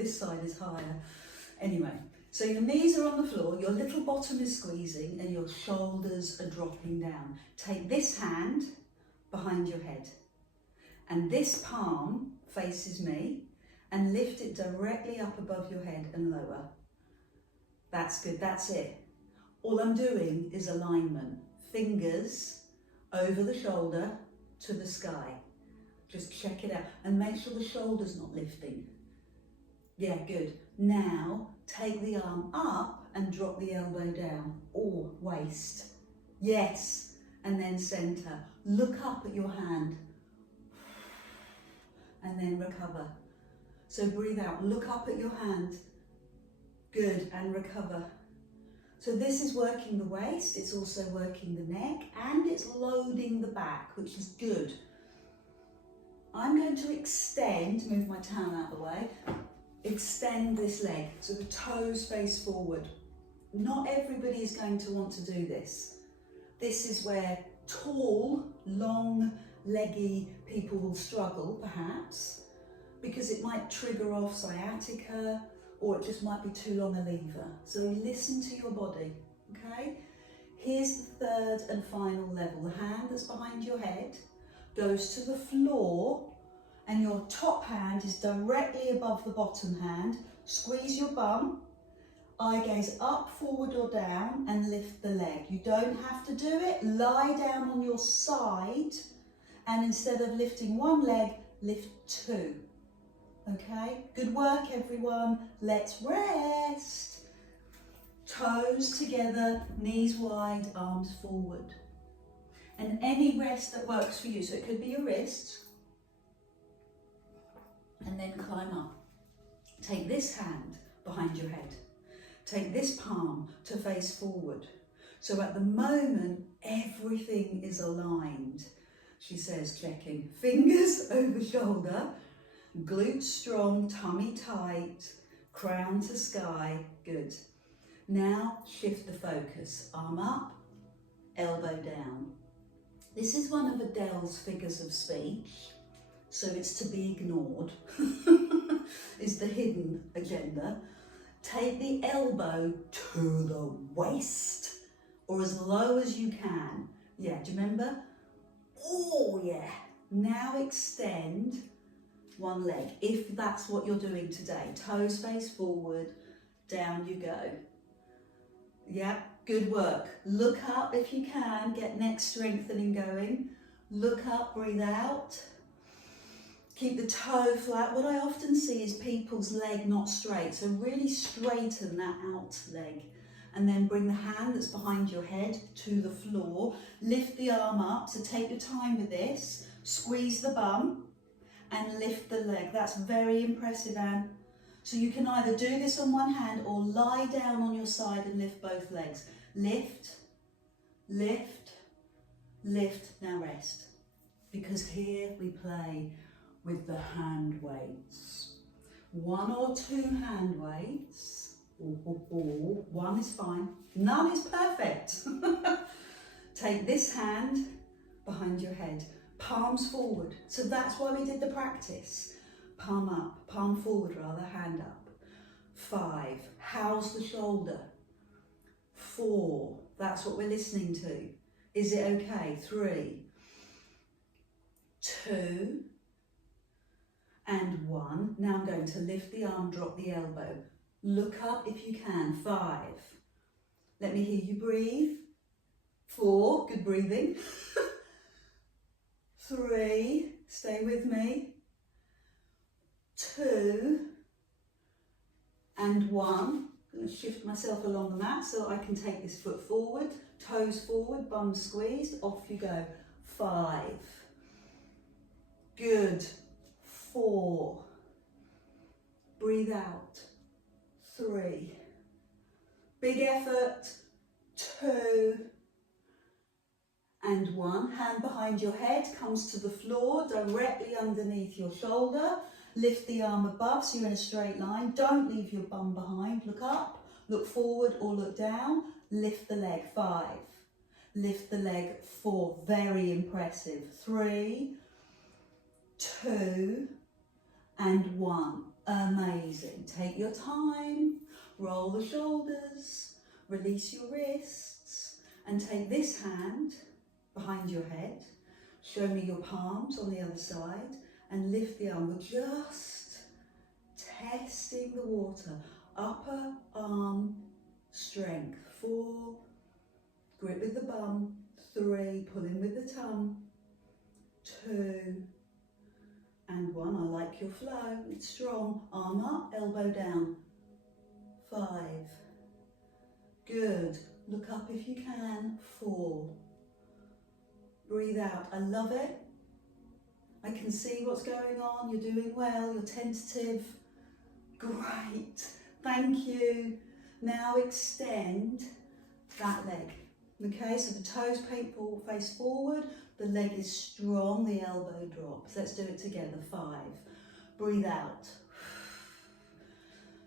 this side is higher. Anyway, so your knees are on the floor, your little bottom is squeezing and your shoulders are dropping down. Take this hand behind your head and this palm faces me and lift it directly up above your head and lower. That's good, that's it. All I'm doing is alignment. Fingers over the shoulder to the sky. Just check it out and make sure the shoulder's not lifting. Yeah, good. Now take the arm up and drop the elbow down or waist. Yes, and then center. Look up at your hand and then recover. So breathe out, look up at your hand. Good, and recover. So this is working the waist, it's also working the neck, and it's loading the back, which is good. I'm going to extend, move my towel out of the way, extend this leg, so the toes face forward. Not everybody is going to want to do this. This is where tall, long, leggy people will struggle, perhaps, because it might trigger off sciatica, or it just might be too long a lever. So listen to your body, okay? Here's the third and final level. The hand that's behind your head goes to the floor and your top hand is directly above the bottom hand. Squeeze your bum, eye gaze up, forward or down, and lift the leg. You don't have to do it. Lie down on your side and instead of lifting one leg, lift two. Okay, good work everyone. Let's rest. Toes together, knees wide, arms forward. And any rest that works for you. So it could be your wrists. And then climb up. Take this hand behind your head. Take this palm to face forward. So at the moment, everything is aligned. She says, checking. Fingers over shoulder. Glutes strong, tummy tight, crown to sky, good. Now shift the focus, arm up, elbow down. This is one of Adele's figures of speech, so it's to be ignored, is the hidden agenda. Take the elbow to the waist, or as low as you can. Yeah, do you remember? Oh yeah, now extend one leg, if that's what you're doing today. Toes face forward, down you go. Yeah, good work. Look up if you can, get neck strengthening going. Look up, breathe out. Keep the toe flat. What I often see is people's leg not straight, so really straighten that out leg. And then bring the hand that's behind your head to the floor. Lift the arm up, so take your time with this. Squeeze the bum and lift the leg. That's very impressive, Anne. So you can either do this on one hand or lie down on your side and lift both legs. Lift, lift, lift, now rest. Because here we play with the hand weights. One or two hand weights. One is fine, none is perfect. Take this hand behind your head. Palms forward. So that's why we did the practice. Palm up, palm forward rather, hand up. 5, house the shoulder. 4, that's what we're listening to. Is it okay? 3, 2, and 1. Now I'm going to lift the arm, drop the elbow. Look up if you can. 5. Let me hear you breathe. 4, good breathing. 3, stay with me. 2, and 1. I'm going to shift myself along the mat so I can take this foot forward, toes forward, bum squeezed, off you go. 5. Good. 4. Breathe out. 3. Big effort. 2. And 1. Hand behind your head comes to the floor, directly underneath your shoulder. Lift the arm above so you're in a straight line. Don't leave your bum behind. Look up, look forward or look down. Lift the leg. 5. Lift the leg. 4. Very impressive. 3, 2, and 1. Amazing. Take your time, roll the shoulders, release your wrists, and take this hand behind your head. Show me your palms on the other side and lift the arm. We're just testing the water. Upper arm strength. 4, grip with the bum. 3, pull in with the tongue. 2, and 1. I like your flow. It's strong. Arm up, elbow down. 5. Good. Look up if you can. 4. Breathe out. I love it. I can see what's going on. You're doing well. You're tentative. Great. Thank you. Now extend that leg. Okay, so the toes face forward. The leg is strong. The elbow drops. Let's do it together. 5. Breathe out.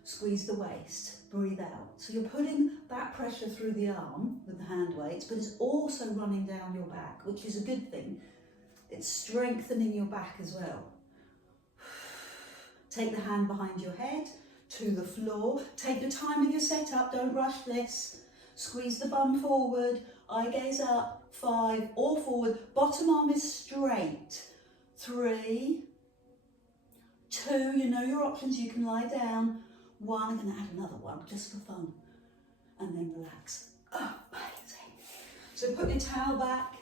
Squeeze the waist. Breathe out. So you're putting that pressure through the arm with the hand weights, but it's also running down your back, which is a good thing. It's strengthening your back as well. Take the hand behind your head to the floor. Take your time with your setup. Don't rush this. Squeeze the bum forward. Eye gaze up. 5, or forward. Bottom arm is straight. 3, 2, you know your options. You can lie down. 1, I'm going to add another one just for fun. And then relax. Oh, amazing. So put your towel back.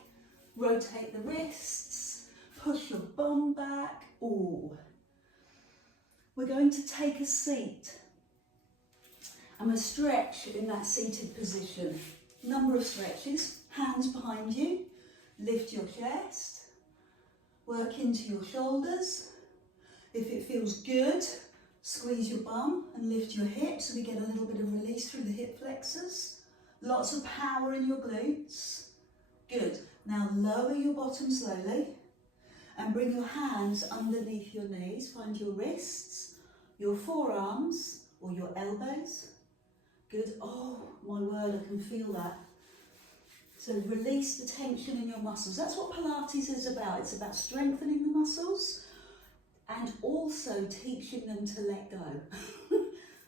Rotate the wrists. Push your bum back. Ooh. We're going to take a seat. I'm going to stretch in that seated position. Number of stretches. Hands behind you. Lift your chest. Work into your shoulders. If it feels good, squeeze your bum and lift your hips so we get a little bit of release through the hip flexors. Lots of power in your glutes. Good. Now lower your bottom slowly and bring your hands underneath your knees. Find your wrists, your forearms or your elbows. Good. Oh my word, I can feel that. So release the tension in your muscles. That's what Pilates is about. It's about strengthening the muscles and also teaching them to let go.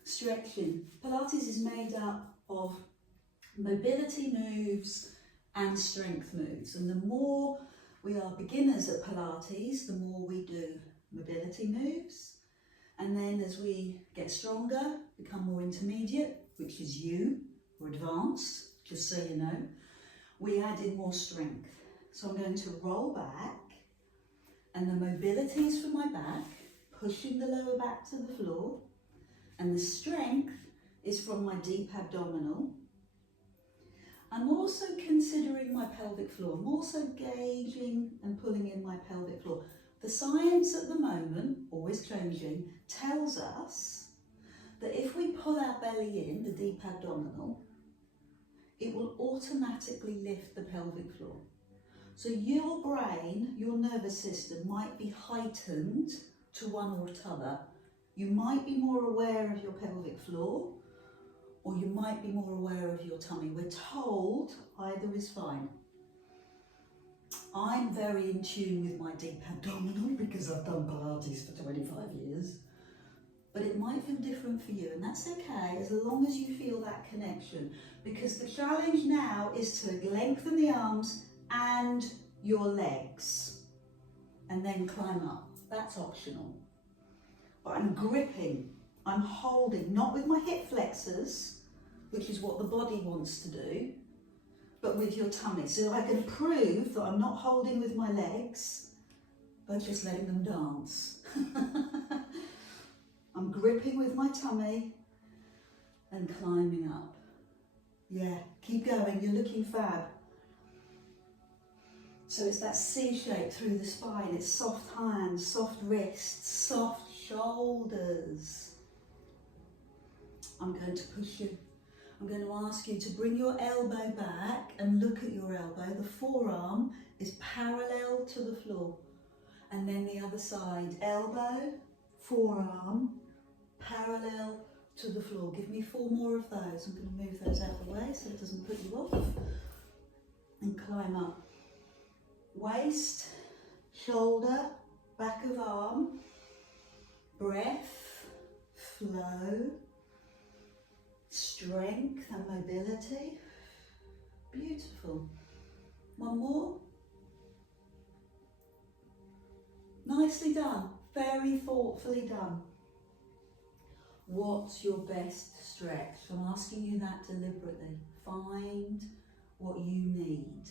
Stretching. Pilates is made up of mobility moves and strength moves. And the more we are beginners at Pilates, the more we do mobility moves. And then as we get stronger, become more intermediate, which is you, or advanced, just so you know, we add in more strength. So I'm going to roll back, and the mobility is from my back, pushing the lower back to the floor, and the strength is from my deep abdominal. I'm also considering my pelvic floor. I'm also gauging and pulling in my pelvic floor. The science at the moment, always changing, tells us that if we pull our belly in, the deep abdominal, it will automatically lift the pelvic floor. So your brain, your nervous system might be heightened to one or t'other. You might be more aware of your pelvic floor, or you might be more aware of your tummy. We're told either is fine. I'm very in tune with my deep abdominal because I've done Pilates for 25 years. But it might feel different for you, and that's okay as long as you feel that connection. Because the challenge now is to lengthen the arms and your legs and then climb up. That's optional. But I'm gripping, I'm holding, not with my hip flexors, which is what the body wants to do, but with your tummy. So I can prove that I'm not holding with my legs, but just letting them dance. I'm gripping with my tummy and climbing up. Yeah, keep going, you're looking fab. So it's that C shape through the spine. It's soft hands, soft wrists, soft shoulders. I'm going to push you. I'm going to ask you to bring your elbow back and look at your elbow. The forearm is parallel to the floor. And then the other side, elbow, forearm, parallel to the floor. Give me 4 more of those. I'm going to move those out of the way so it doesn't put you off. And climb up. Waist, shoulder, back of arm, breath, flow, strength and mobility. Beautiful. One more. Nicely done, very thoughtfully done. What's your best stretch? I'm asking you that deliberately. Find what you need.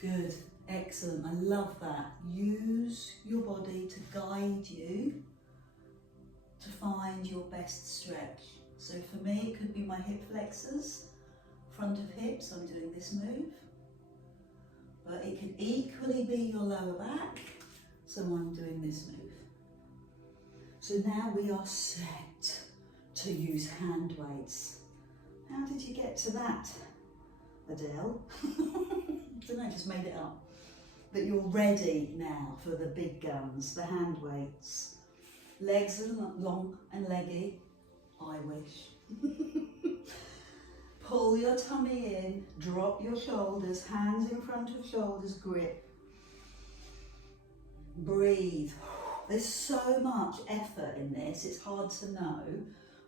Good, excellent, I love that. Use your body to guide you to find your best stretch. So for me, it could be my hip flexors, front of hips, I'm doing this move. But it could equally be your lower back, so I'm doing this move. So now we are set to use hand weights. How did you get to that, Adele? I don't know, I just made it up. But you're ready now for the big guns, the hand weights. Legs are long and leggy, I wish. Pull your tummy in, drop your shoulders, hands in front of shoulders, grip. Breathe. There's so much effort in this, it's hard to know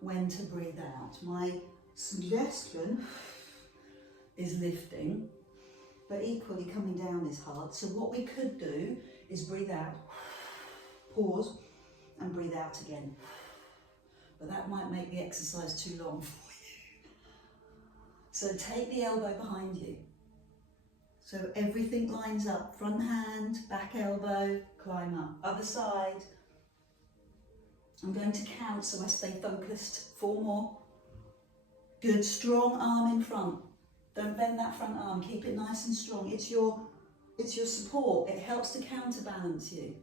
when to breathe out. My suggestion is lifting, but equally coming down is hard. So what we could do is breathe out, pause, and breathe out again. But that might make the exercise too long for you. So take the elbow behind you. So everything lines up, front hand, back elbow, climb up. Other side. I'm going to count so I stay focused. 4 more. Good, strong arm in front. Don't bend that front arm, keep it nice and strong. It's your support, it helps to counterbalance you.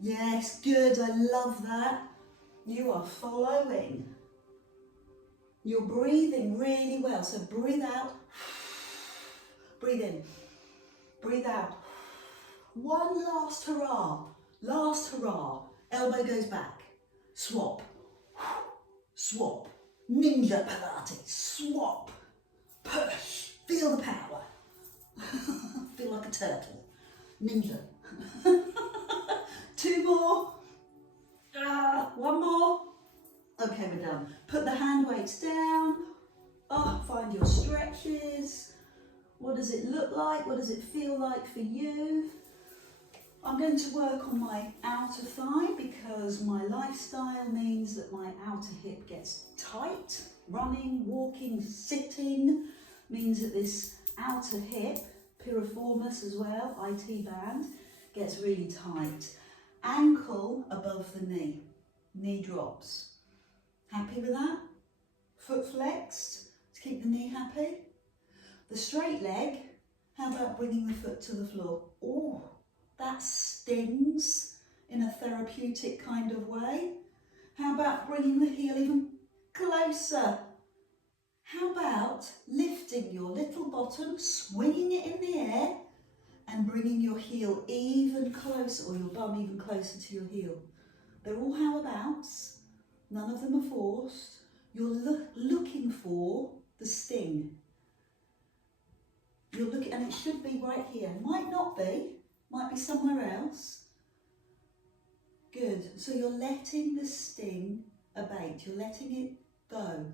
Yes, good, I love that. You are following. You're breathing really well, so breathe out, breathe in. Breathe out. One last hurrah. Last hurrah. Elbow goes back. Swap. Swap. Ninja Pilates. Swap. Push. Feel the power. Feel like a turtle. Ninja. 2 more. 1 more. Okay, we're done. Put the hand weights down. Find your stretches. What does it look like? What does it feel like for you? I'm going to work on my outer thigh because my lifestyle means that my outer hip gets tight. Running, walking, sitting means that this outer hip, piriformis as well, IT band, gets really tight. Ankle above the knee. Knee drops. Happy with that? Foot flexed to keep the knee happy. The straight leg, how about bringing the foot to the floor? Oh, that stings in a therapeutic kind of way. How about bringing the heel even closer? How about lifting your little bottom, swinging it in the air and bringing your heel even closer, or your bum even closer to your heel? They're all how abouts, none of them are forced. You're looking for the sting. You're looking, and it should be right here. Might not be, might be somewhere else. Good, so you're letting the sting abate, you're letting it go.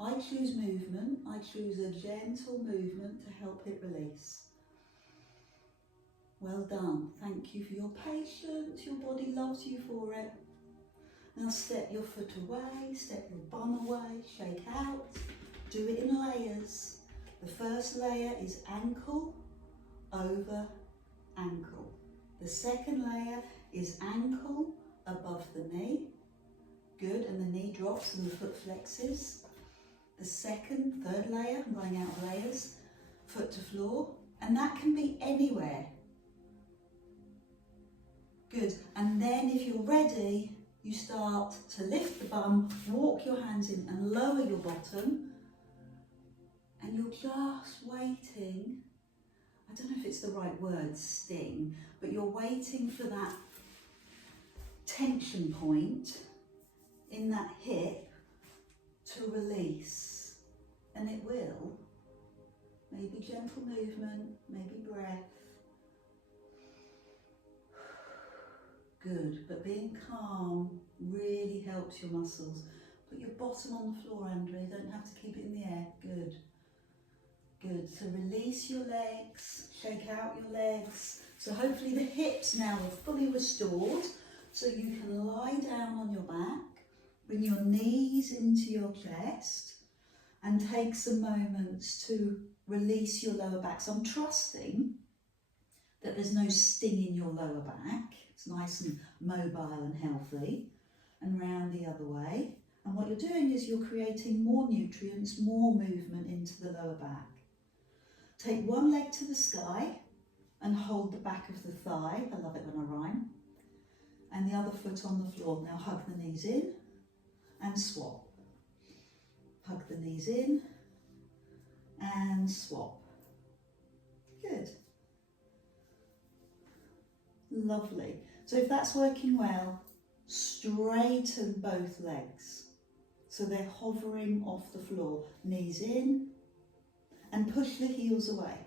I choose movement, I choose a gentle movement to help it release. Well done, thank you for your patience, your body loves you for it. Now step your foot away, step your bum away, shake out, do it in layers. The first layer is ankle over ankle. The second layer is ankle above the knee. Good, and the knee drops and the foot flexes. The third layer, I'm running out of layers, foot to floor, and that can be anywhere. Good, and then if you're ready, you start to lift the bum, walk your hands in and lower your bottom. And you're just waiting, I don't know if it's the right word, sting, but you're waiting for that tension point in that hip to release. And it will. Maybe gentle movement, maybe breath. Good, but being calm really helps your muscles. Put your bottom on the floor, Andrea, you don't have to keep it in the air. Good. Good, so release your legs, shake out your legs. So hopefully the hips now are fully restored, so you can lie down on your back, bring your knees into your chest, and take some moments to release your lower back. So I'm trusting that there's no sting in your lower back. It's nice and mobile and healthy. And round the other way. And what you're doing is you're creating more nutrients, more movement into the lower back. Take one leg to the sky and hold the back of the thigh. I love it when I rhyme. And the other foot on the floor. Now hug the knees in and swap. Hug the knees in and swap. Good. Lovely. So if that's working well, straighten both legs. So they're hovering off the floor. Knees in and push the heels away.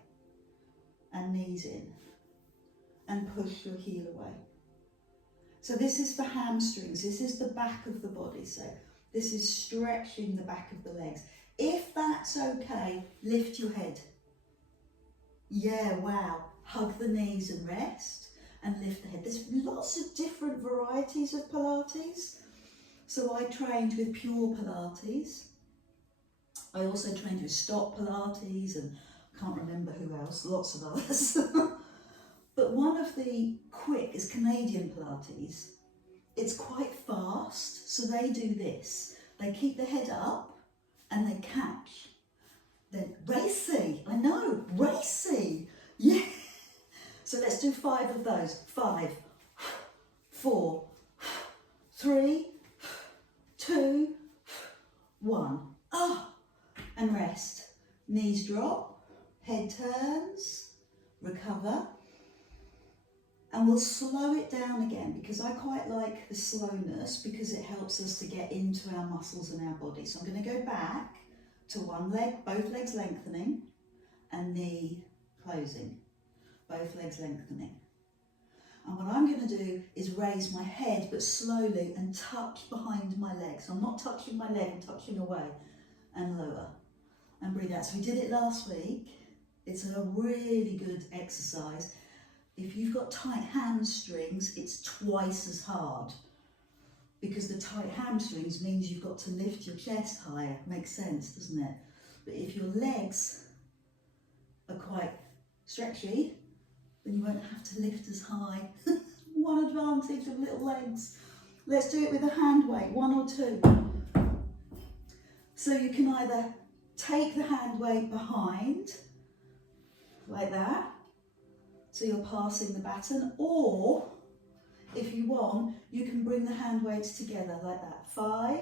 And knees in and push your heel away. So this is for hamstrings. This is the back of the body. So this is stretching the back of the legs. If that's okay, lift your head. Yeah, wow. Hug the knees and rest. And lift the head. There's lots of different varieties of Pilates. So I trained with pure Pilates. I also trained with stop Pilates and I can't remember who else, lots of others. But one of the quick is Canadian Pilates. It's quite fast, so they do this. They keep the head up and they catch. They're racy, I know, racy. Yeah. So let's do 5 of those. 5, 4, 3, 2, 1. Ah, and rest. Knees drop, head turns, recover. And we'll slow it down again because I quite like the slowness because it helps us to get into our muscles and our body. So I'm going to go back to one leg, both legs lengthening, and knee closing. Both legs lengthening. And what I'm going to do is raise my head, but slowly, and touch behind my leg. So I'm not touching my leg, I'm touching away and lower. And breathe out. So we did it last week. It's a really good exercise. If you've got tight hamstrings, it's twice as hard because the tight hamstrings means you've got to lift your chest higher. Makes sense, doesn't it? But if your legs are quite stretchy, then you won't have to lift as high. One advantage of little legs. Let's do it with a hand weight, 1 or 2. So you can either take the hand weight behind, like that, so you're passing the baton, or if you want, you can bring the hand weights together like that. 5,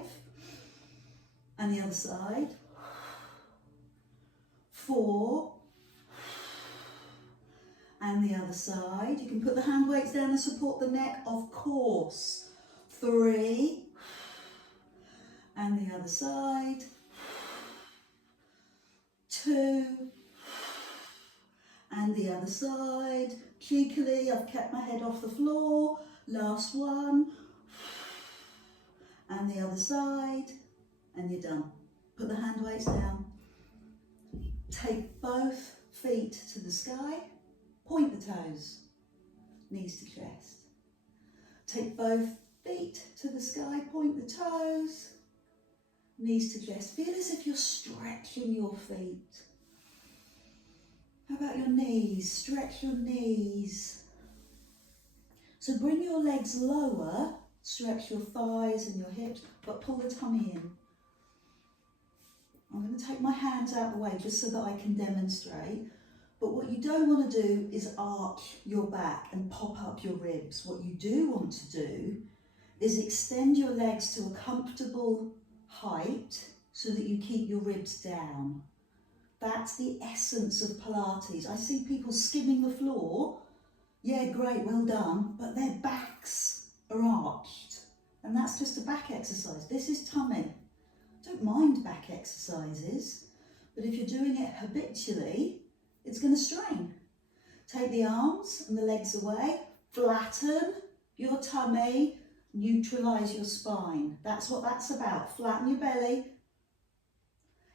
and the other side. 4, and the other side. You can put the hand weights down and support the neck, of course. 3, and the other side. 2, and the other side. Cheekily, I've kept my head off the floor. Last one, and the other side, and you're done. Put the hand weights down. Take both feet to the sky. Point the toes, knees to chest. Take both feet to the sky, point the toes, knees to chest. Feel as if you're stretching your feet. How about your knees? Stretch your knees. So bring your legs lower, stretch your thighs and your hips, but pull the tummy in. I'm going to take my hands out of the way just so that I can demonstrate. But what you don't want to do is arch your back and pop up your ribs. What you do want to do is extend your legs to a comfortable height so that you keep your ribs down. That's the essence of Pilates. I see people skimming the floor. Yeah, great, well done, but their backs are arched. And that's just a back exercise. This is tummy. Don't mind back exercises, but if you're doing it habitually, it's going to strain. Take the arms and the legs away, flatten, your tummy, neutralise your spine. That's what that's about. Flatten your belly,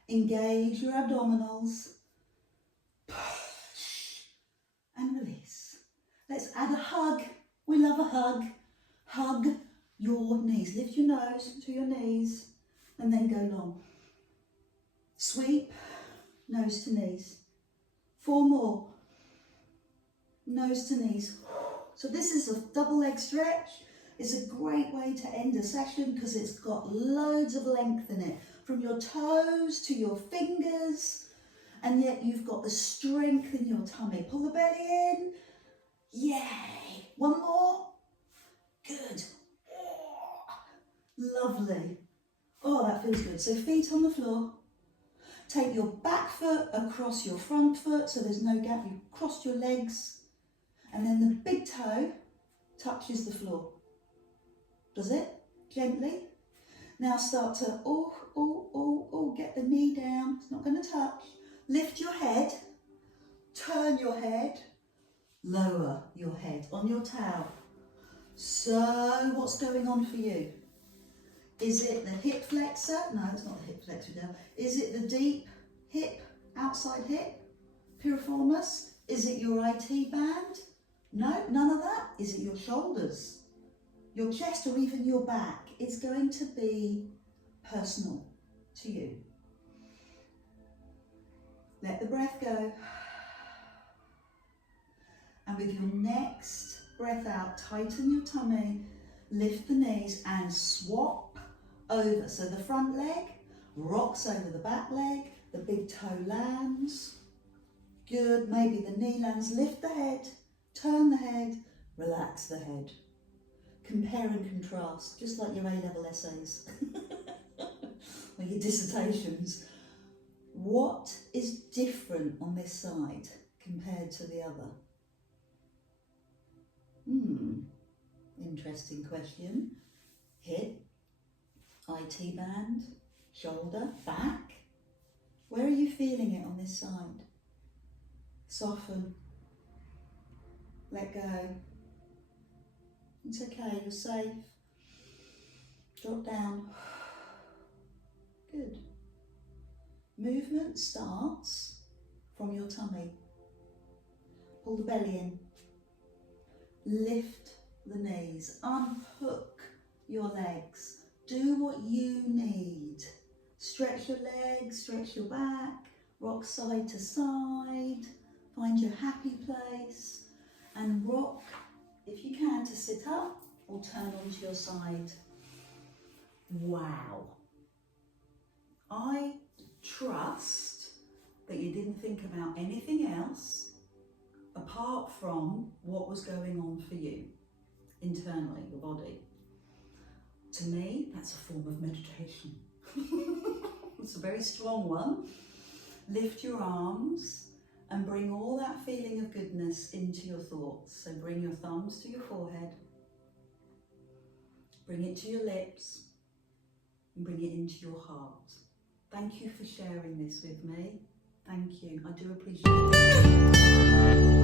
engage your abdominals, and release. Let's add a hug. We love a hug. Hug your knees. Lift your nose to your knees and then go long. Sweep, nose to knees. 4 more. Nose to knees. So this is a double leg stretch. It's a great way to end a session because it's got loads of length in it. From your toes to your fingers. And yet you've got the strength in your tummy. Pull the belly in. Yay. 1 more. Good. Lovely. Oh, that feels good. So feet on the floor. Take your back foot across your front foot so there's no gap. You've crossed your legs. And then the big toe touches the floor. Does it? Gently. Now start to, get the knee down. It's not going to touch. Lift your head. Turn your head. Lower your head on your towel. So what's going on for you? Is it the hip flexor? No, it's not the hip flexor down. Is it the deep hip, outside hip, piriformis? Is it your IT band? No, none of that. Is it your shoulders, your chest, or even your back? It's going to be personal to you. Let the breath go. And with your next breath out, tighten your tummy, lift the knees and swap over. So the front leg rocks over the back leg, the big toe lands. Good, maybe the knee lands. Lift the head, turn the head, relax the head. Compare and contrast, just like your A-level essays or your dissertations. What is different on this side compared to the other? Interesting question. Hip, IT band, shoulder, back. Where are you feeling it on this side? Soften. Let go. It's okay, you're safe. Drop down. Good. Movement starts from your tummy. Pull the belly in. Lift the knees. Unhook your legs. Do what you need. Stretch your legs, stretch your back, rock side to side. Find your happy place and rock, if you can, to sit up or turn onto your side. Wow. I trust that you didn't think about anything else apart from what was going on for you internally, your body. To me, that's a form of meditation. It's a very strong one. Lift your arms and bring all that feeling of goodness into your thoughts. So bring your thumbs to your forehead, bring it to your lips, and bring it into your heart. Thank you for sharing this with me. Thank you. I do appreciate it.